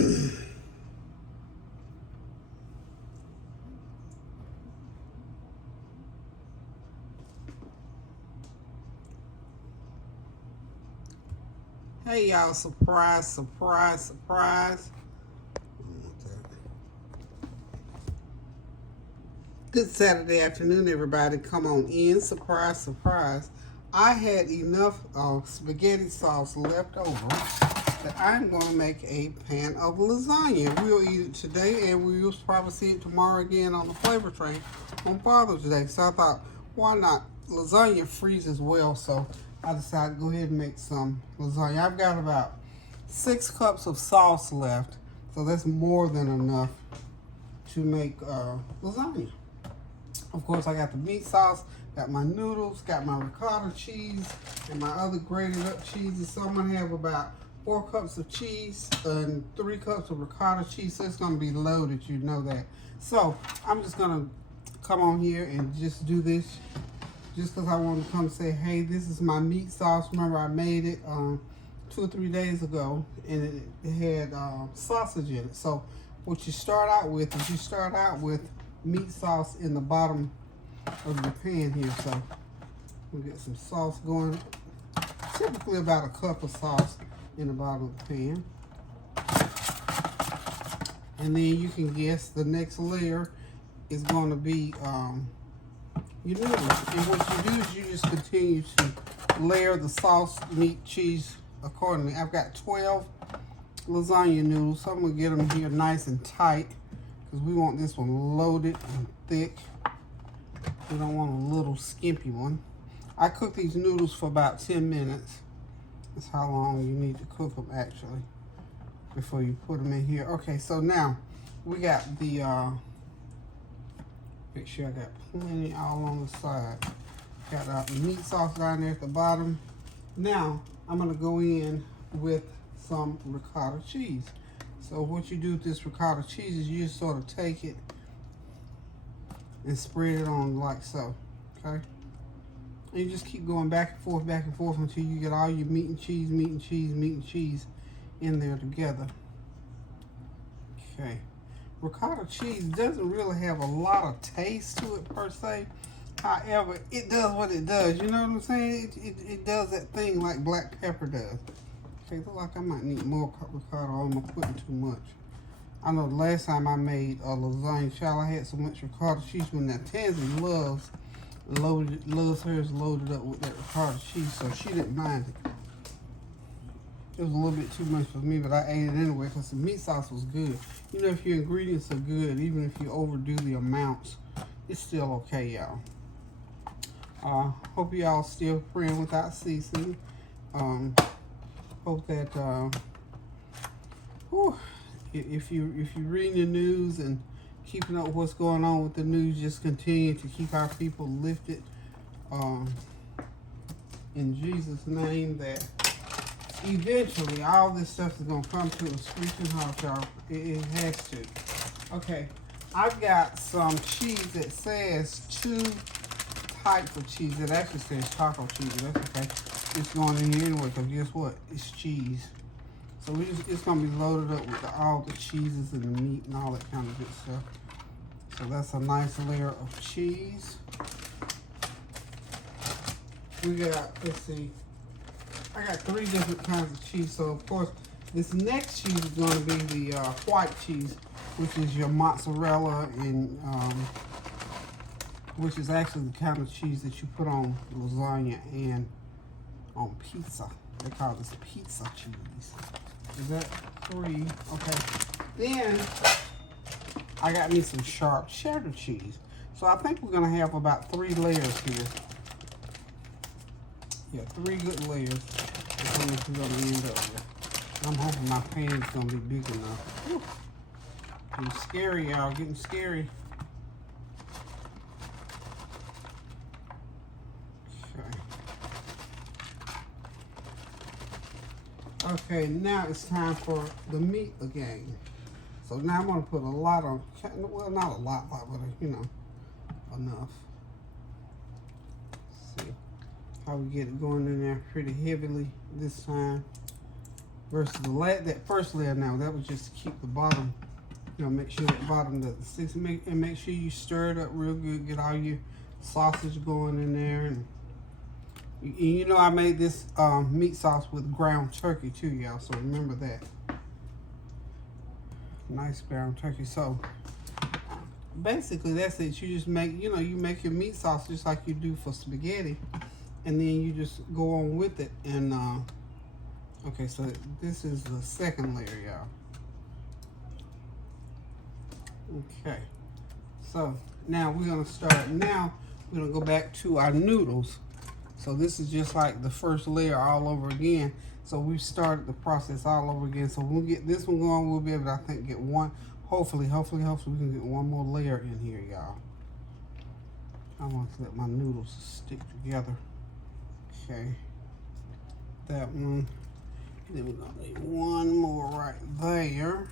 Hey y'all, surprise, surprise, surprise. Good Saturday afternoon, everybody. Come on in. Surprise, surprise. I had enough spaghetti sauce left over that I'm going to make a pan of lasagna. We'll eat it today, and we'll probably see it tomorrow again on the flavor train on Father's Day. So I thought, why not? Lasagna freezes well, so I decided to go ahead and make some lasagna. I've got about 6 cups of sauce left, so that's more than enough to make lasagna. Of course, I got the meat sauce, got my noodles, got my ricotta cheese, and my other grated up cheeses. So I'm gonna have about 4 cups of cheese and 3 cups of ricotta cheese. So it's gonna be loaded, you know that. So I'm just gonna come on here and just do this just because I want to come say, hey, this is my meat sauce. Remember, I made it 2 or 3 days ago, and it had sausage in it. So what you start out with is meat sauce in the bottom of your pan here. So we'll get some sauce going. Typically about a cup of sauce in the bottom of the pan. And then you can guess the next layer is going to be your noodles. And what you do is you just continue to layer the sauce, meat, cheese accordingly. I've got 12 lasagna noodles, so I'm going to get them here nice and tight because we want this one loaded and thick. We don't want a little skimpy one. I cook these noodles for about 10 minutes. That's how long you need to cook them actually before you put them in here. Okay, so now we got the, make sure I got plenty all on the side. Got the meat sauce down there at the bottom. Now I'm gonna go in with some ricotta cheese. So what you do with this ricotta cheese is you just sort of take it and spread it on like so, okay? And you just keep going back and forth until you get all your meat and cheese, meat and cheese, meat and cheese in there together. Okay. Ricotta cheese doesn't really have a lot of taste to it per se. However, it does what it does. You know what I'm saying? It does that thing like black pepper does. Okay, look like I might need more ricotta, or I'm putting too much. I know the last time I made a lasagna, child, I had so much ricotta cheese. When that Tansy loves hers loaded up with that ricotta cheese, so she didn't mind it. It was a little bit too much for me, but I ate it anyway because the meat sauce was good. You know, if your ingredients are good, even if you overdo the amounts, it's still okay, y'all. Hope y'all still praying without ceasing. Hope that if you reading the news and keeping up with what's going on with the news, just continue to keep our people lifted in Jesus' name, that eventually all this stuff is going to come to a screeching halt, y'all. It has to. Okay, I've got some cheese that says 2 types of cheese. It actually says taco cheese. That's okay. It's going in here anyway, because guess what? It's cheese. So it's going to be loaded up with all the cheeses and the meat and all that kind of good stuff. So that's a nice layer of cheese. We got, let's see, I got 3 different kinds of cheese. So of course, this next cheese is going to be the white cheese, which is your mozzarella, and which is actually the kind of cheese that you put on lasagna and on pizza. They call this pizza cheese. Is that 3? Okay. Then I got me some sharp cheddar cheese. So I think we're gonna have about 3 layers here. Yeah, 3 good layers. That's what we're gonna end up with. I'm hoping my pan is gonna be big enough. Whew. Getting scary, y'all. Getting scary. Okay, now it's time for the meat again. So now I'm going to put a lot on, well, not a lot, but you know, enough. Let's see how we get it going in there pretty heavily this time. versus that first layer. Now that was just to keep the bottom, you know, make sure that bottom doesn't stick, and make sure you stir it up real good, get all your sausage going in there. And you know, I made this meat sauce with ground turkey too, y'all, so remember that. Nice ground turkey. So basically that's it. You just make, you know, you make your meat sauce just like you do for spaghetti, and then you just go on with it. And okay, so this is the second layer, y'all. Okay, so now we're gonna start. Now we're gonna go back to our noodles. So this is just like the first layer all over again. So we've started the process all over again. So when we get this one going, we'll be able to, I think, get one. Hopefully we can get one more layer in here, y'all. I want to let my noodles stick together. Okay, that one. Then we're gonna need one more right there.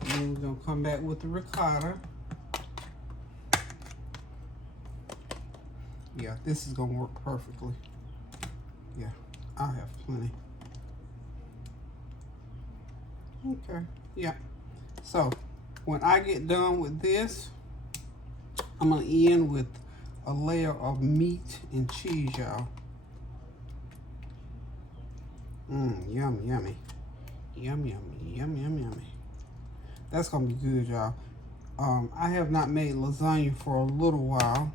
And then we're gonna come back with the ricotta. Yeah, this is gonna work perfectly. Yeah, I have plenty. Okay, yeah. So when I get done with this, I'm gonna end with a layer of meat and cheese, y'all. Yum, yummy. Yum, yummy, yum, yum, yummy. That's gonna be good, y'all. I have not made lasagna for a little while.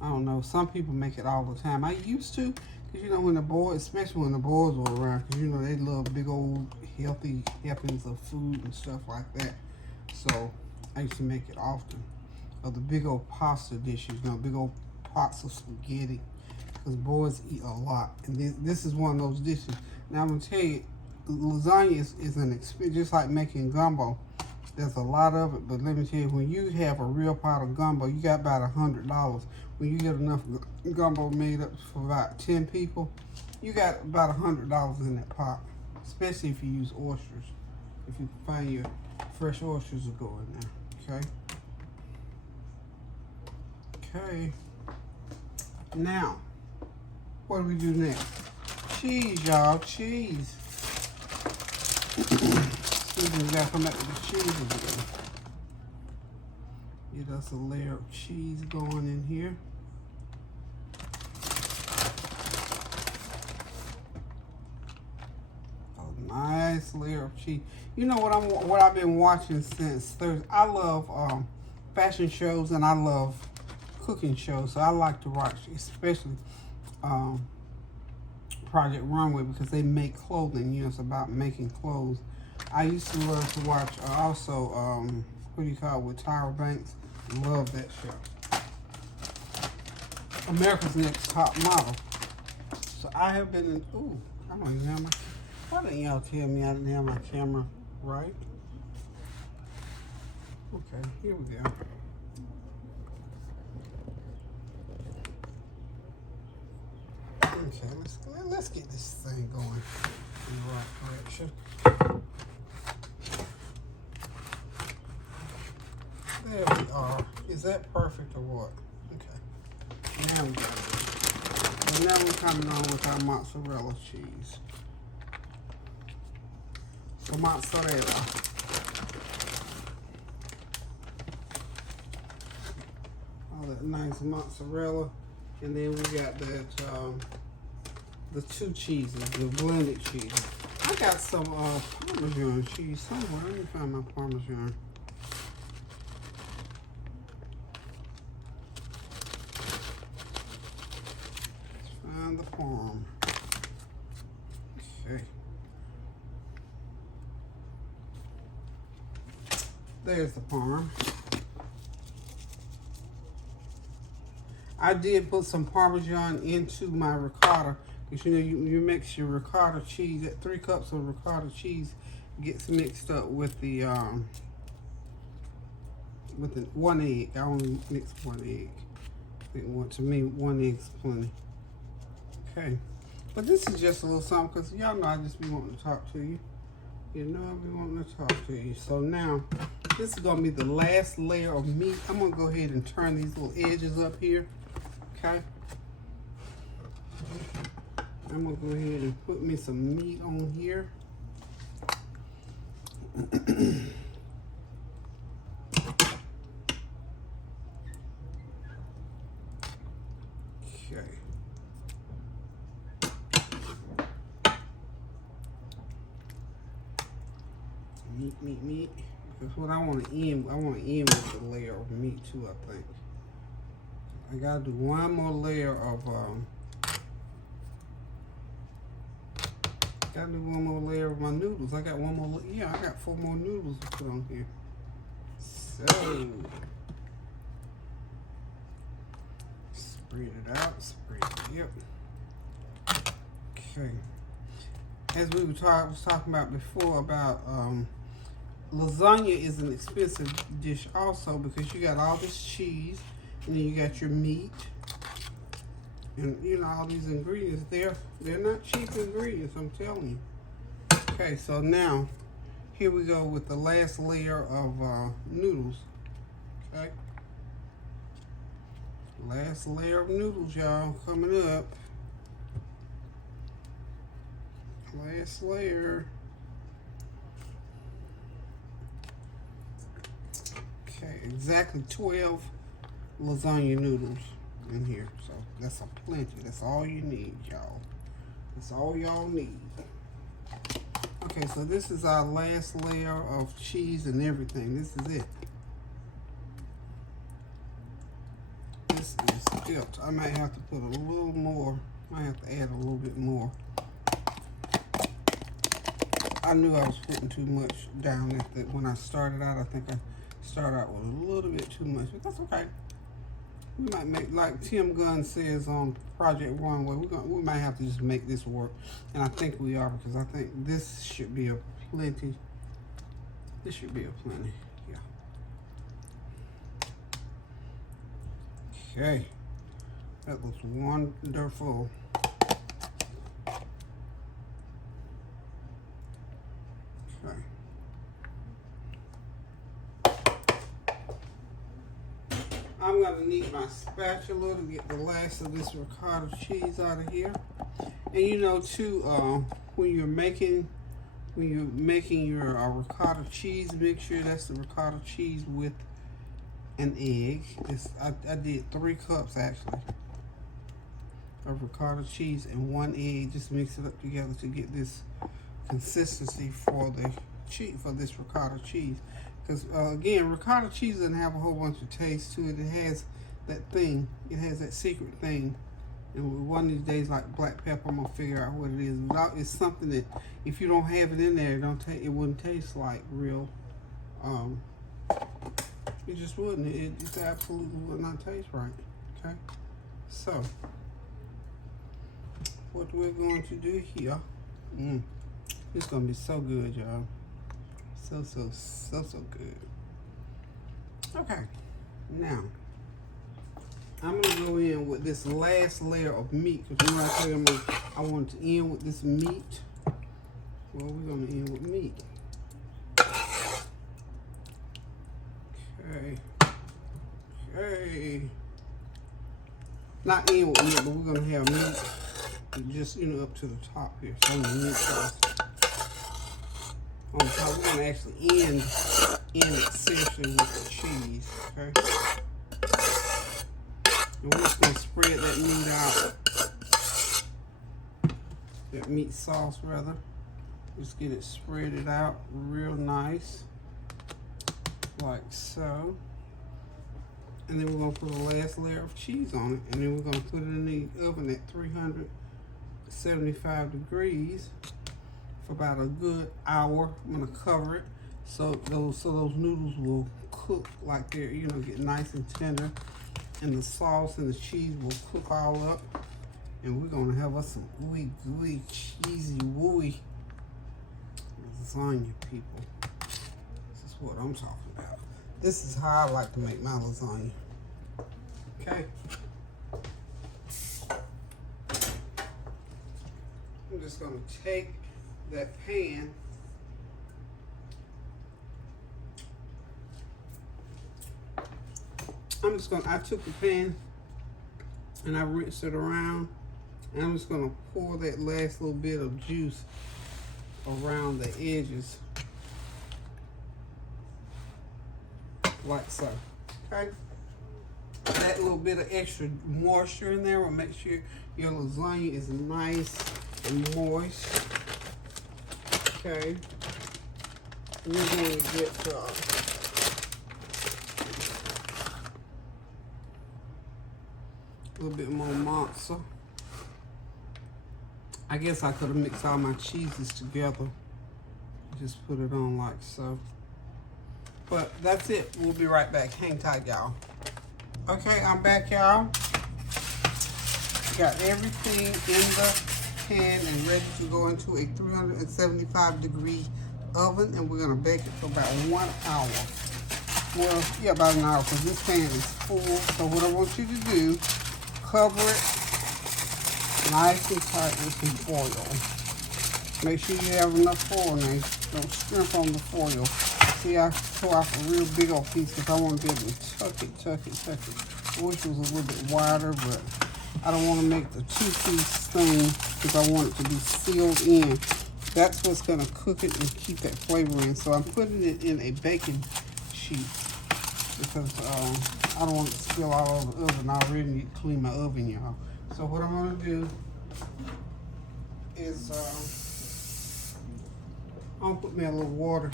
I don't know, some people make it all the time. I used to, because you know, when the boys, especially when the boys were around, because you know, they love big old healthy helpings of food and stuff like that. So I used to make it often. Of the big old pasta dishes, you know, big old pots of spaghetti, because boys eat a lot. And this is one of those dishes. Now I'm gonna tell you, lasagna is an experience, just like making gumbo. There's a lot of it, but let me tell you, when you have a real pot of gumbo, you got about $100. When you get enough gumbo made up for about 10 people, you got about $100 in that pot, especially if you use oysters. If you find your fresh oysters will go in there, okay? Okay. Now, what do we do next? Cheese, y'all, cheese. Excuse me, we gotta come back with the cheese again. Get us a layer of cheese going in here. A nice layer of cheese. You know what I've been watching since Thursday. I love fashion shows and I love cooking shows. So I like to watch, especially Project Runway, because they make clothing. You know, it's about making clothes. I used to love to watch also, what do you call it, with Tyra Banks. Love that show. America's Next Top Model. So I have been in, ooh, I don't even have my, why didn't y'all tell me I didn't have my camera right? Okay, here we go. Okay, let's get this thing going in the right direction. There we are. Is that perfect or what? Okay. Now we got it. And now we're coming on with our mozzarella cheese. So mozzarella. All that nice mozzarella. And then we got that, the two cheeses, the blended cheese. I got some Parmesan cheese somewhere. Let me find my Parmesan. Find the Parm. Okay. There's the Parm. I did put some Parmesan into my ricotta, because you know you mix your ricotta cheese. That 3 cups of ricotta cheese gets mixed up with the 1 egg. I only mix 1 egg. To me, 1 egg's plenty. Okay, but this is just a little something, because y'all know I just be wanting to talk to you. You know I be wanting to talk to you. So now, this is gonna be the last layer of meat. I'm gonna go ahead and turn these little edges up here. Okay. I'm gonna go ahead and put me some meat on here. Okay. Meat. Because what I want to end with a layer of meat too, I think. I gotta do one more layer of my noodles. I got one more. Yeah, I got 4 more noodles to put on here. So spread it out. Yep. Okay. As we was talking about before about lasagna is an expensive dish also because you got all this cheese and then you got your meat and you know all these ingredients. They're not cheap ingredients, I'm telling you. Okay, so now here we go with the last layer of noodles. Okay, last layer of noodles, y'all, coming up. Last layer. Okay, exactly 12 lasagna noodles in here. So that's a plenty. That's all you need, y'all. That's all y'all need. Okay, so this is our last layer of cheese and everything. This is it. This is filled. I might have to put a little more. I might have to add a little bit more. I knew I was putting too much down at the, when I started out. I think I started out with a little bit too much, but that's okay. We might make, like Tim Gunn says on Project Runway, we might have to just make this work. And I think we are, because I think this should be a plenty. This should be a plenty, yeah. Okay, that looks wonderful. Okay. I'm going to need my spatula to get the last of this ricotta cheese out of here. And you know too, when you're making your ricotta cheese mixture, that's the ricotta cheese with an egg. I did 3 cups actually of ricotta cheese and 1 egg. Just mix it up together to get this consistency for the cheese, for this ricotta cheese. Because again, ricotta cheese doesn't have a whole bunch of taste to it. It has that thing. It has that secret thing. And one of these days, like black pepper, I'm gonna figure out what it is. It's something that if you don't have it in there, it wouldn't taste like real. It just wouldn't. It just absolutely would not taste right. Okay. So what we're going to do here? It's gonna be so good, y'all. So good. Okay, now I'm gonna go in with this last layer of meat because you know I told you I want to end with this meat. Well, we're gonna end with meat. Okay. Not end with meat, but we're gonna have meat just up to the top here. So the meat sauce. On top, we're gonna actually end it seriously with the cheese, okay? And we're just gonna spread that meat out, that meat sauce rather. Just get it spread out real nice, like so. And then we're gonna put a last layer of cheese on it, and then we're gonna put it in the oven at 375 degrees. For about a good hour. I'm gonna cover it so those noodles will cook like they're get nice and tender, and the sauce and the cheese will cook all up, and we're gonna have us some gooey, cheesy, wooey lasagna, people. This is what I'm talking about. This is how I like to make my lasagna. Okay. I'm just gonna take that pan I took the pan and I rinsed it around And I'm just going to pour that last little bit of juice around the edges, like so. Okay? That little bit of extra moisture in there will make sure your lasagna is nice and moist. Okay? We're going to get a little bit more matzo. I guess I could have mixed all my cheeses together. Just put it on like so. But that's it. We'll be right back. Hang tight, y'all. Okay, I'm back, y'all. Got everything in the pan and ready to go into a 375-degree oven, and we're gonna bake it for about 1 hour. Well, yeah, about an hour, because this pan is full. So what I want you to do, cover it nice and tight with some foil. Make sure you have enough foil now. Don't scrimp on the foil. See, I tore off a real big old piece because I want to be able to tuck it. I wish it was a little bit wider, but I don't want to make the two-piece thing because I want it to be sealed in. That's what's going to cook it and keep that flavor in. So I'm putting it in a baking sheet because I don't want it to spill all over the oven. I already need to clean my oven, y'all. So what I'm going to do is I'm going to put me a little water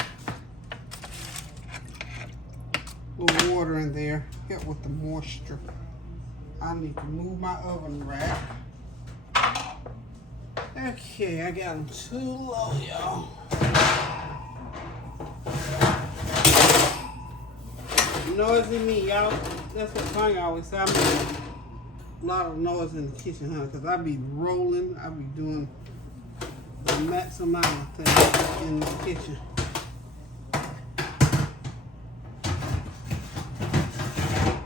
in there, help with the moisture. I need to move my oven rack. Okay, I got them too low, y'all. Noisy me, y'all. That's what Tanya always said. I make a lot of noise in the kitchen, huh? Because I be rolling, I be doing the max amount of things in the kitchen.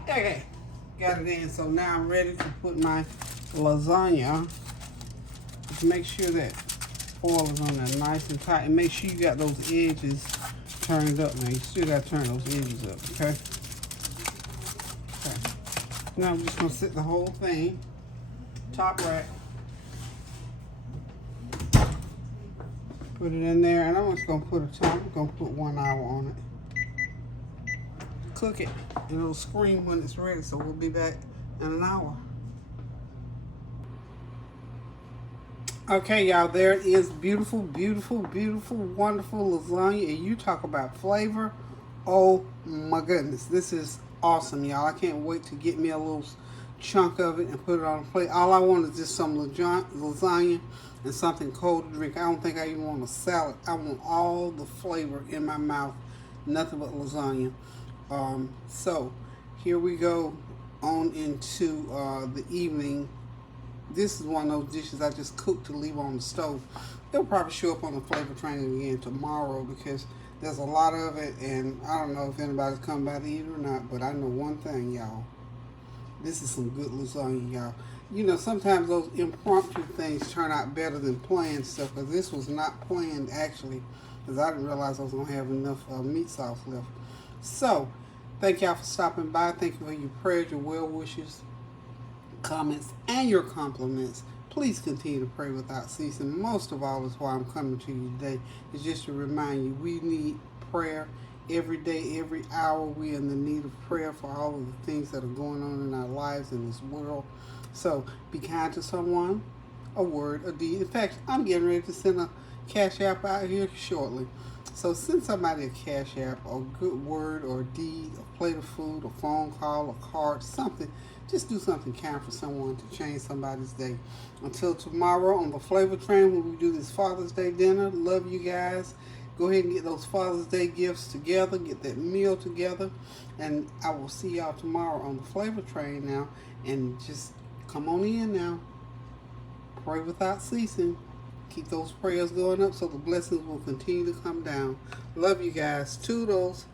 Okay, got it in. So now I'm ready to put my lasagna. Just make sure that oil is on there nice and tight, and make sure you got those edges turned up. Now you still got to turn those edges up. Okay. Now I'm just gonna set the whole thing top rack. Put it in there, and I'm just gonna put a time. I'm gonna put 1 hour on it. Cook it, and it'll scream when it's ready. So we'll be back in an hour. Okay, y'all, there it is. Beautiful, beautiful, beautiful, wonderful lasagna. And you talk about flavor. Oh my goodness, this is awesome, y'all. I can't wait to get me a little chunk of it and put it on a plate. All I want is just some lasagna and something cold to drink. I don't think I even want a salad. I want all the flavor in my mouth, nothing but lasagna. So here we go on into the evening. This is one of those dishes I just cooked to leave on the stove. It'll probably show up on the flavor train again tomorrow because there's a lot of it, and I don't know if anybody's coming by to eat it or not, but I know one thing, y'all. This is some good lasagna, y'all. You know, sometimes those impromptu things turn out better than planned stuff, because this was not planned, actually, because I didn't realize I was going to have enough meat sauce left. So, thank y'all for stopping by. Thank you for your prayers, your well wishes, comments, and your compliments. Please continue to pray without ceasing. Most of all is why I'm coming to you today, is just to remind you we need prayer every day, every hour. We're in the need of prayer for all of the things that are going on in our lives in this world. So be kind to someone, a word, a deed. In fact, I'm getting ready to send a cash app out here shortly. So send somebody a cash app, a good word or a deed, a plate of food, a phone call, a card, something. Just do something kind for someone to change somebody's day. Until tomorrow on the Flavor Train when we do this Father's Day dinner. Love you guys. Go ahead and get those Father's Day gifts together. Get that meal together. And I will see y'all tomorrow on the Flavor Train now. And just come on in now. Pray without ceasing. Keep those prayers going up so the blessings will continue to come down. Love you guys. Toodles.